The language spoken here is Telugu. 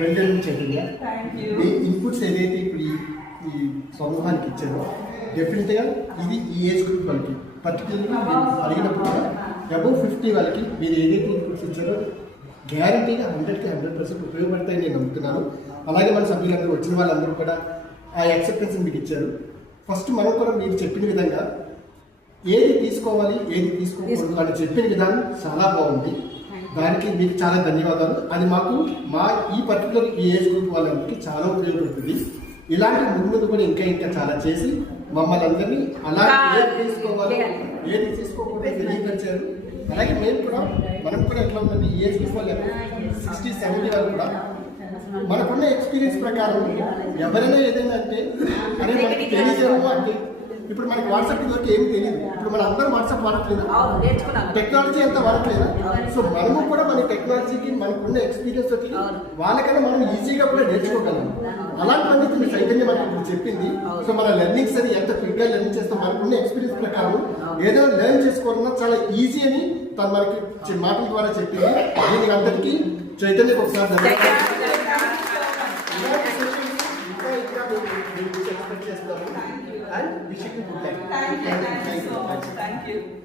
వెల్డన్ చైతన్య. మీ ఇన్పుట్స్ ఏదైతే ఇప్పుడు ఈ సమూహానికి ఇచ్చారో డెఫినెట్గా ఇది ఈ ఏజ్ గ్రూప్ వాళ్ళకి పర్టికులర్గా మీరు అడిగినప్పుడు కూడా అబౌవ్ 50 వాళ్ళకి మీరు ఏదైతే ఇన్పుట్స్ ఇచ్చారో గ్యారంటీగా 100% ఉపయోగపడతాయని నేను నమ్ముతున్నాను. అలాగే మన సభ్యులందరూ వచ్చిన వాళ్ళందరూ కూడా ఆ యాక్సెప్టెన్స్ మీకు ఇచ్చారు. ఫస్ట్ మనం కూడా మీరు చెప్పిన విధంగా ఏది తీసుకోవాలి ఏది తీసుకోకూడదు అని చెప్పిన విధానం చాలా బాగుంది. దానికి మీకు చాలా ధన్యవాదాలు. అది మాకు మా ఈ పర్టికులర్ ఈ ఏజ్ గ్రూప్ వాళ్ళందరికీ చాలా ఉపయోగపడుతుంది. ఇలాంటి ముందు కూడా ఇంకా చాలా చేసి మమ్మల్ని అందరినీ అలా ఏది తీసుకోవాలి ఏది తీసుకోకూడదు తెలియపరిచారు. అలాగే మనం కూడా ఎట్లా ఉందండి ఈ ఏజ్ గ్రూప్ వాళ్ళు 60-70 వాళ్ళు కూడా మనకున్న ఎక్స్పీరియన్స్ ప్రకారం ఎవరైనా ఏదైనా అంటే అనే మనకి తెలియజేయము అంటే ఇప్పుడు మనకి వాట్సాప్ ఇదివరకు ఏమి తెలియదు. ఇప్పుడు మన అందరం వాట్సాప్ వాడట్లేదు, టెక్నాలజీ అంతా వాడట్లేదు. సో మనము కూడా మన టెక్నాలజీకి మనకున్న ఎక్స్పీరియన్స్ వచ్చి వాళ్ళకన్నా మనం ఈజీగా కూడా నేర్చుకోగలం. అలాంటివన్నీ చైతన్యం మనకి ఇప్పుడు చెప్పింది. సో మన లెర్నింగ్స్ అని ఎంత క్విక్గా లెర్న్ చేస్తాం మనకున్న ఎక్స్పీరియన్స్ ప్రకారం ఏదైనా లెర్న్ చేసుకోవాలన్నా చాలా ఈజీ అని తను మనకి మాటల ద్వారా చెప్పింది. దీనికి అందరికీ చైతన్యకి ఒకసారి చేస్తాము. And wishing you good luck. Thank you so much. Thank you.